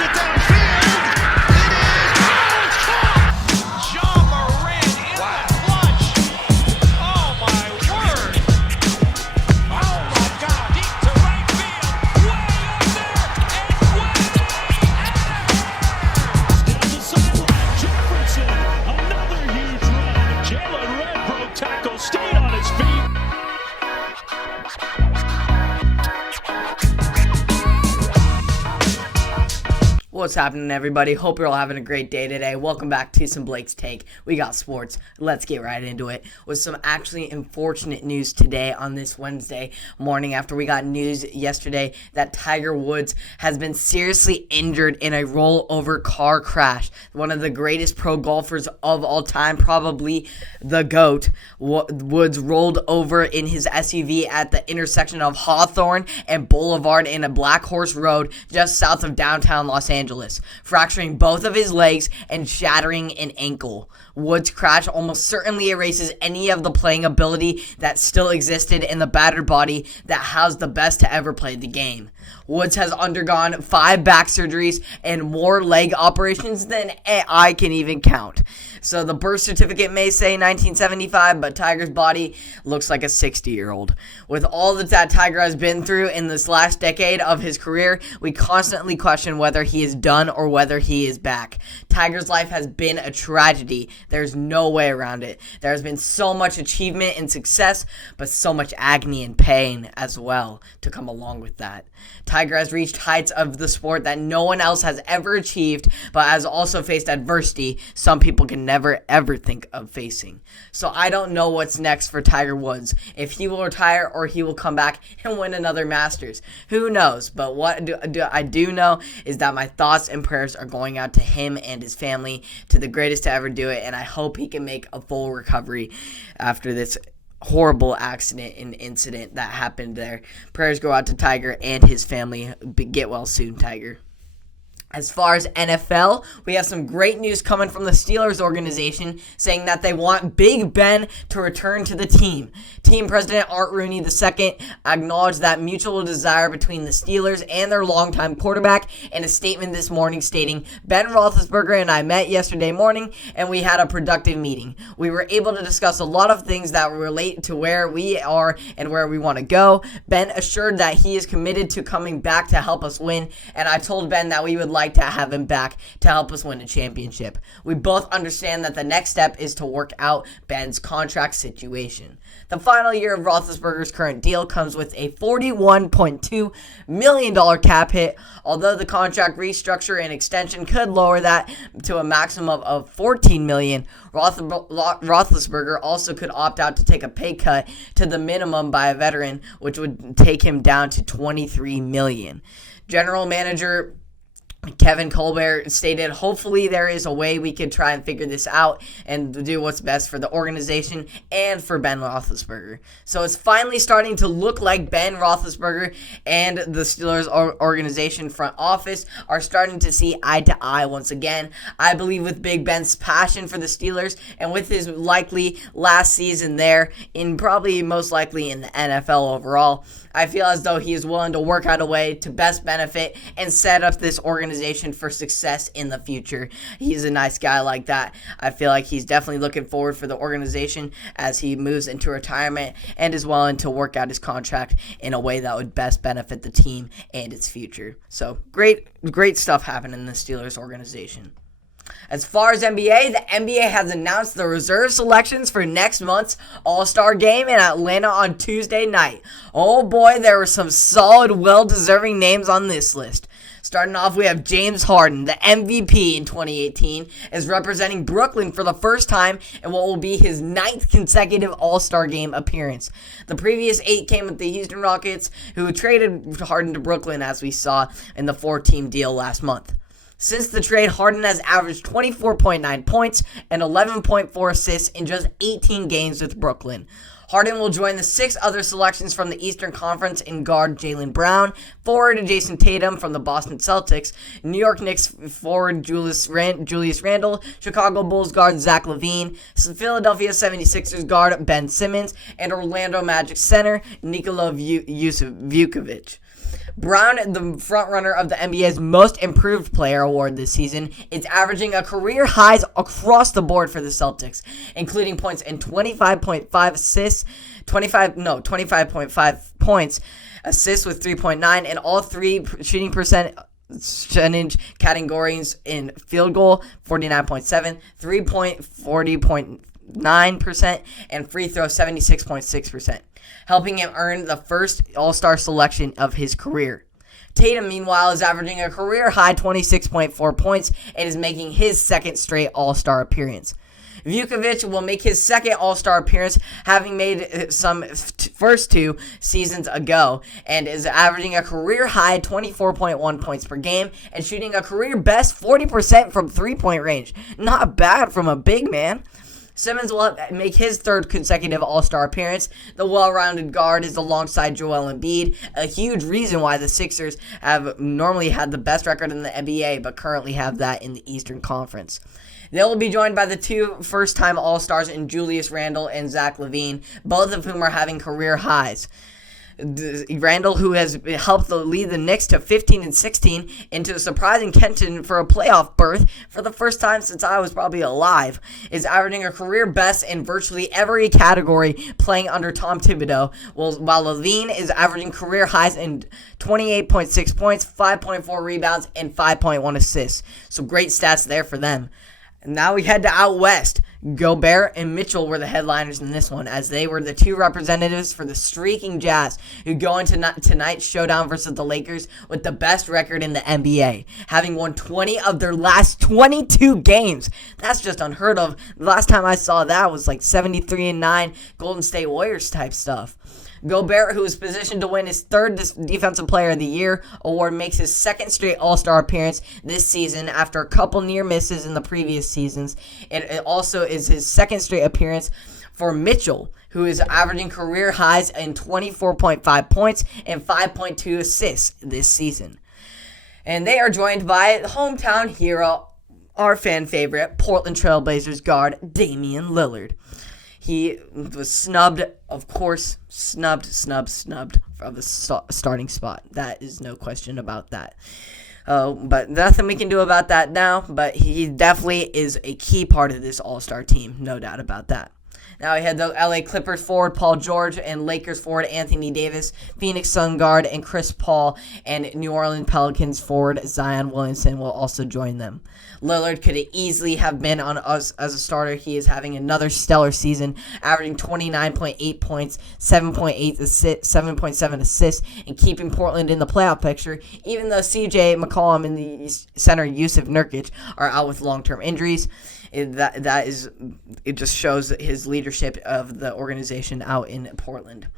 it downfield. It is caught. John Moran in the clutch. Oh my word. Oh my God. Deep to right field. Way up there and way down the sideline. Jefferson, another huge run. Jalen Red broke tackle, stayed on his feet. What's happening, everybody? Hope you're all having a great day today. Welcome back to some Blake's Take. We got sports. Let's get right into it with some actually unfortunate news today on this Wednesday morning after we got news yesterday that Tiger Woods has been seriously injured in a rollover car crash. One of the greatest pro golfers of all time, probably the GOAT. Woods rolled over in his SUV at the intersection of Hawthorne and Boulevard in a Black Horse Road just south of downtown Los Angeles, fracturing both of his legs and shattering an ankle. Woods' crash almost certainly erases any of the playing ability that still existed in the battered body that housed the best to ever play the game. Woods has undergone 5 back surgeries and more leg operations than I can even count. So the birth certificate may say 1975, but Tiger's body looks like a 60-year-old. With all that Tiger has been through in this last decade of his career, we constantly question whether he is done or whether he is back. Tiger's life has been a tragedy. There's no way around it. There has been so much achievement and success, but so much agony and pain as well to come along with that. Tiger has reached heights of the sport that no one else has ever achieved, but has also faced adversity some people can never ever think of facing. So I don't know what's next for Tiger Woods. If he will retire or he will come back and win another Masters. Who knows? But what I do know is that my thoughts and prayers are going out to him and his family, to the greatest to ever do it, and I hope he can make a full recovery after this horrible accident and incident that happened there. Prayers go out to Tiger and his family. Get well soon, Tiger. As far as NFL, we have some great news coming from the Steelers organization saying that they want Big Ben to return to the team. Team president Art Rooney II acknowledged that mutual desire between the Steelers and their longtime quarterback in a statement this morning stating, "Ben Roethlisberger and I met yesterday morning and we had a productive meeting. We were able to discuss a lot of things that relate to where we are and where we want to go. Ben assured that he is committed to coming back to help us win, and I told Ben that we would like to have him back to help us win a championship. We both understand that the next step is to work out Ben's contract situation." The final year of Roethlisberger's current deal comes with a $41.2 million cap hit, although the contract restructure and extension could lower that to a maximum of $14 million. Roethlisberger also could opt out to take a pay cut to the minimum by a veteran, which would take him down to $23 million. General Manager Kevin Colbert stated, "Hopefully there is a way we could try and figure this out and do what's best for the organization and for Ben Roethlisberger." So it's finally starting to look like Ben Roethlisberger and the Steelers organization front office are starting to see eye to eye once again. I believe with Big Ben's passion for the Steelers and with his likely last season there, in probably most likely in the NFL overall, I feel as though he is willing to work out a way to best benefit and set up this organization for success in the future. He's a nice guy like that. I feel like he's definitely looking forward for the organization as he moves into retirement and is willing to work out his contract in a way that would best benefit the team and its future. So great stuff happening in the Steelers organization. As far as NBA, the NBA has announced the reserve selections for next month's All-Star Game in Atlanta on Tuesday night. Oh boy, there were some solid, well-deserving names on this list. Starting off, we have James Harden, the MVP in 2018, is representing Brooklyn for the first time in what will be his 9th consecutive All-Star Game appearance. The previous 8 came with the Houston Rockets, who traded Harden to Brooklyn, as we saw in the 4-team deal last month. Since the trade, Harden has averaged 24.9 points and 11.4 assists in just 18 games with Brooklyn. Harden will join the 6 other selections from the Eastern Conference in guard Jaylen Brown, forward Jason Tatum from the Boston Celtics, New York Knicks forward Julius Randle, Chicago Bulls guard Zach LaVine, Philadelphia 76ers guard Ben Simmons, and Orlando Magic center Nikola Vucevic. Brown, the frontrunner of the NBA's Most Improved Player award this season, is averaging a career highs across the board for the Celtics, including points in 25.5 assists, 25.5 points, assists with 3.9, and all three shooting percentage categories in field goal 49.7, 3-point 40.9%, and free throw 76.6%, helping him earn the first All-Star selection of his career. Tatum, meanwhile, is averaging a career-high 26.4 points and is making his second straight All-Star appearance. Vukovic will make his second All-Star appearance, having made some first two seasons ago, and is averaging a career-high 24.1 points per game and shooting a career-best 40% from three-point range. Not bad from a big man. Simmons will make his third consecutive All-Star appearance. The well-rounded guard is alongside Joel Embiid, a huge reason why the Sixers have normally had the best record in the NBA, but currently have that in the Eastern Conference. They will be joined by the two first-time All-Stars in Julius Randle and Zach LaVine, both of whom are having career highs. Randle, who has helped lead the Knicks to 15-16 into a surprising contention for a playoff berth for the first time since I was probably alive, is averaging a career best in virtually every category playing under Tom Thibodeau, while LaVine is averaging career highs in 28.6 points, 5.4 rebounds, and 5.1 assists. So great stats there for them. And now we head to out west. Gobert and Mitchell were the headliners in this one, as they were the two representatives for the streaking Jazz, who go into tonight's showdown versus the Lakers with the best record in the NBA, having won 20 of their last 22 games. That's just unheard of. The last time I saw that was like 73-9 Golden State Warriors type stuff. Gobert, who is positioned to win his third Defensive Player of the Year award, makes his second straight All-Star appearance this season after a couple near misses in the previous seasons. It also is his second straight appearance for Mitchell, who is averaging career highs in 24.5 points and 5.2 assists this season. And they are joined by hometown hero, our fan favorite, Portland Trail Blazers guard Damian Lillard. He was snubbed, of course, snubbed from the starting spot. That is no question about that. But nothing we can do about that now, but he definitely is a key part of this All-Star team, no doubt about that. Now we had the LA Clippers forward Paul George and Lakers forward Anthony Davis, Phoenix Sun guard and Chris Paul, and New Orleans Pelicans forward Zion Williamson will also join them. Lillard could easily have been on us as a starter. He is having another stellar season, averaging 29.8 points, 7.7 assists, and keeping Portland in the playoff picture, even though CJ McCollum and the center Yusuf Nurkic are out with long-term injuries. It just shows his leadership of the organization out in Portland.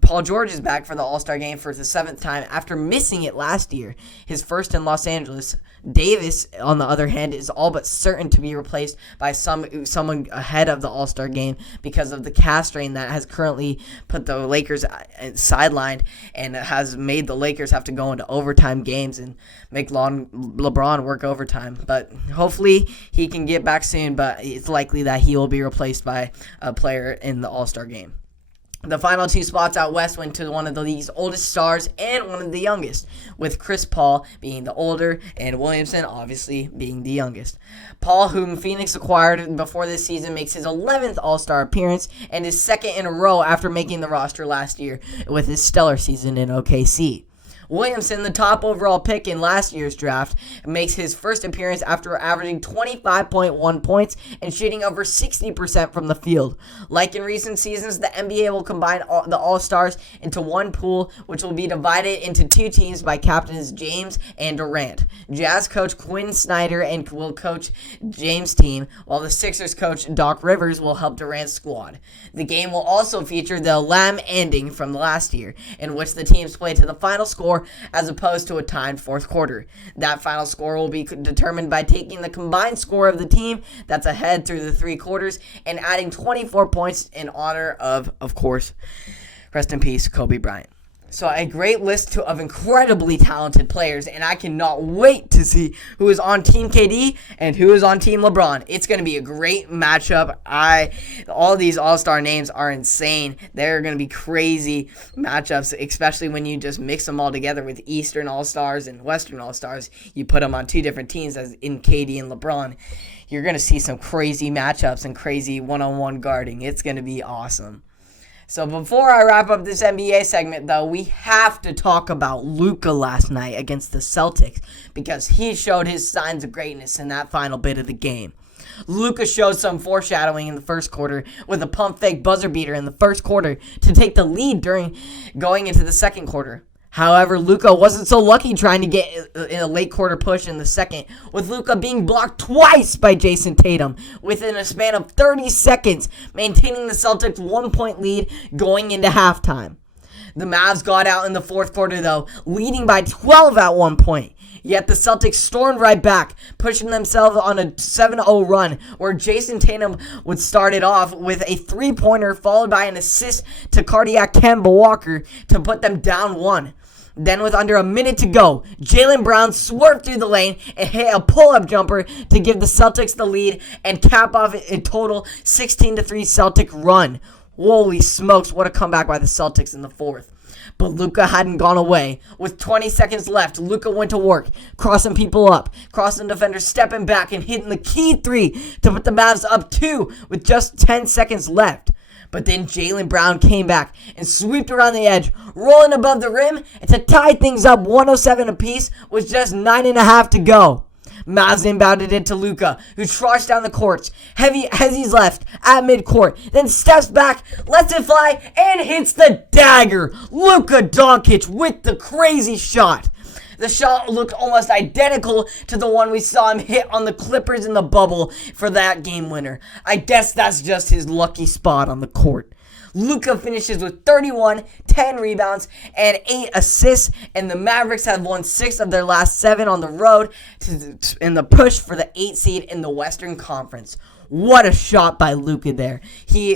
Paul George is back for the All-Star game for the seventh time after missing it last year, his first in Los Angeles. Davis, on the other hand, is all but certain to be replaced by someone ahead of the All-Star game because of the calf strain that has currently put the Lakers sidelined and has made the Lakers have to go into overtime games and make LeBron work overtime. But hopefully he can get back soon, but it's likely that he will be replaced by a player in the All-Star game. The final two spots out west went to one of the league's oldest stars and one of the youngest, with Chris Paul being the older and Williamson obviously being the youngest. Paul, whom Phoenix acquired before this season, makes his 11th All-Star appearance and his second in a row after making the roster last year with his stellar season in OKC. Williamson, the top overall pick in last year's draft, makes his first appearance after averaging 25.1 points and shooting over 60% from the field. Like in recent seasons, the NBA will combine the All-Stars into one pool, which will be divided into two teams by captains James and Durant. Jazz coach Quinn Snyder will coach James' team, while the Sixers coach Doc Rivers will help Durant's squad. The game will also feature the Lamb ending from last year, in which the teams play to the final score as opposed to a timed fourth quarter. That final score will be determined by taking the combined score of the team that's ahead through the three quarters and adding 24 points in honor of course, rest in peace, Kobe Bryant. So a great list of incredibly talented players, and I cannot wait to see who is on Team KD and who is on Team LeBron. It's going to be a great matchup. All these all-star names are insane. They're going to be crazy matchups, especially when you just mix them all together with Eastern All-Stars and Western All-Stars. You put them on two different teams as in KD and LeBron. You're going to see some crazy matchups and crazy one-on-one guarding. It's going to be awesome. So before I wrap up this NBA segment, though, we have to talk about Luka last night against the Celtics because he showed his signs of greatness in that final bit of the game. Luka showed some foreshadowing in the first quarter with a pump fake buzzer beater in the first quarter to take the lead during going into the second quarter. However, Luka wasn't so lucky trying to get in a late quarter push in the second, with Luka being blocked twice by Jason Tatum within a span of 30 seconds, maintaining the Celtics' 1-point lead going into halftime. The Mavs got out in the fourth quarter, though, leading by 12 at one point. Yet the Celtics stormed right back, pushing themselves on a 7-0 run, where Jason Tatum would start it off with a three-pointer followed by an assist to cardiac Kemba Walker to put them down one. Then with under a minute to go, Jaylen Brown swerved through the lane and hit a pull-up jumper to give the Celtics the lead and cap off a total 16-3 Celtic run. Holy smokes, what a comeback by the Celtics in the fourth. But Luka hadn't gone away. With 20 seconds left, Luka went to work, crossing people up, crossing defenders, stepping back, and hitting the key three to put the Mavs up 2 with just 10 seconds left. But then Jaylen Brown came back and swooped around the edge, rolling above the rim, and to tie things up 107 apiece with just 9.5 to go. Mavs inbounded it to Luka, who trashed down the courts. He's left at midcourt, then steps back, lets it fly, and hits the dagger. Luka Doncic with the crazy shot. The shot looked almost identical to the one we saw him hit on the Clippers in the bubble for that game winner. I guess that's just his lucky spot on the court. Luka finishes with 31, 10 rebounds, and 8 assists, and the Mavericks have won 6 of their last 7 on the road in the push for the 8th seed in the Western Conference. What a shot by Luka there. He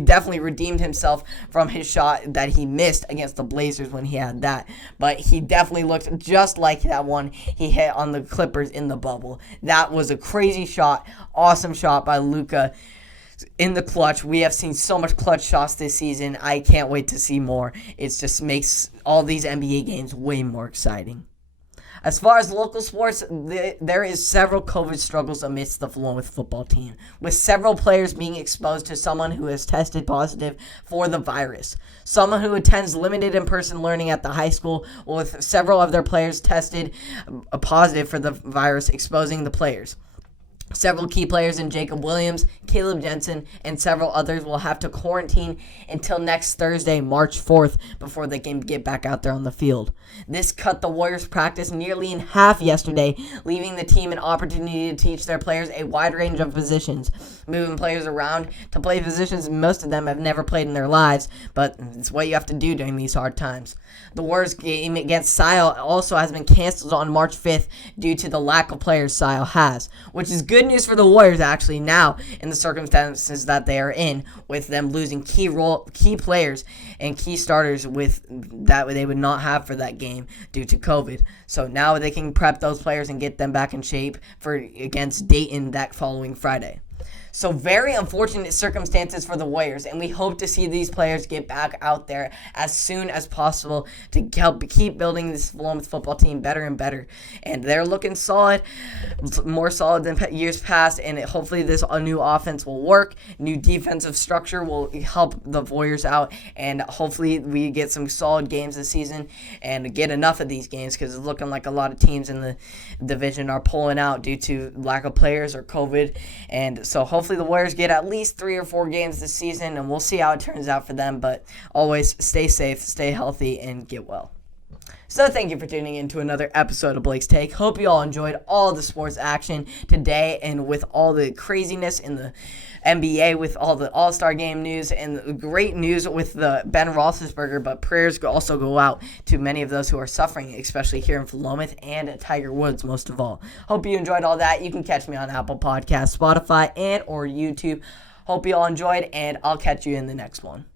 definitely redeemed himself from his shot that he missed against the Blazers when he had that. But he definitely looked just like that one he hit on the Clippers in the bubble. That was a crazy shot. Awesome shot by Luka in the clutch. We have seen so much clutch shots this season. I can't wait to see more. It just makes all these NBA games way more exciting. As far as local sports, there is several COVID struggles amidst the Willamette football team, with several players being exposed to someone who has tested positive for the virus. Someone who attends limited in-person learning at the high school, with several of their players tested positive for the virus, exposing the players. Several key players in Jacob Williams, Caleb Jensen, and several others will have to quarantine until next Thursday, March 4th, before they can get back out there on the field. This cut the Warriors' practice nearly in half yesterday, leaving the team an opportunity to teach their players a wide range of positions, moving players around to play positions most of them have never played in their lives, but it's what you have to do during these hard times. The Warriors game against Sile also has been canceled on March 5th due to the lack of players Sile has, which is good news for the Warriors actually now in the circumstances that they are in, with them losing key players and key starters with that they would not have for that game due to COVID. So now they can prep those players and get them back in shape for against Dayton that following Friday. So very unfortunate circumstances for the Warriors, and we hope to see these players get back out there as soon as possible to help keep building this Willamette football team better and better. And they're looking solid, more solid than years past, and hopefully this new offense will work. New defensive structure will help the Warriors out, and hopefully we get some solid games this season and get enough of these games, because it's looking like a lot of teams in the division are pulling out due to lack of players or COVID. And so hopefully the Warriors get at least 3 or 4 games this season, and we'll see how it turns out for them. But always stay safe, stay healthy, and get well. So thank you for tuning in to another episode of Blake's Take. Hope you all enjoyed all the sports action today, and with all the craziness in the NBA, with all the All-Star Game news and the great news with the Ben Roethlisberger. But prayers also go out to many of those who are suffering, especially here in Willamette, and Tiger Woods most of all. Hope you enjoyed all that. You can catch me on Apple Podcasts, Spotify, and or YouTube. Hope you all enjoyed, and I'll catch you in the next one.